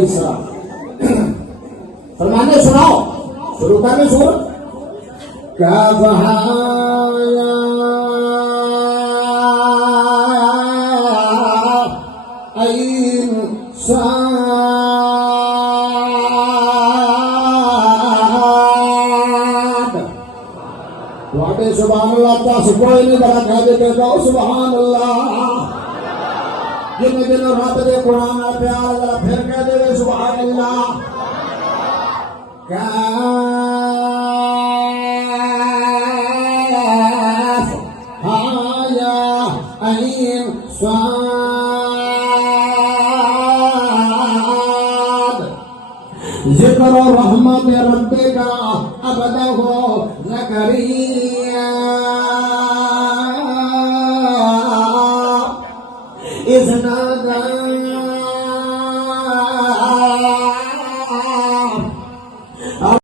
علیہ السلام فرمانے سناؤ شروع کرنے سورت سبحان اللہ تاس کوئی نہیں بڑا کہہ دیتے جاؤ سبحان اللہ جن دن رات دے قرآن پیار ذرا پھر کہہ دے سبحان اللہ کاف ہایا عین صاد ذکر و رحمت رب کا ابدا ہو نہ کری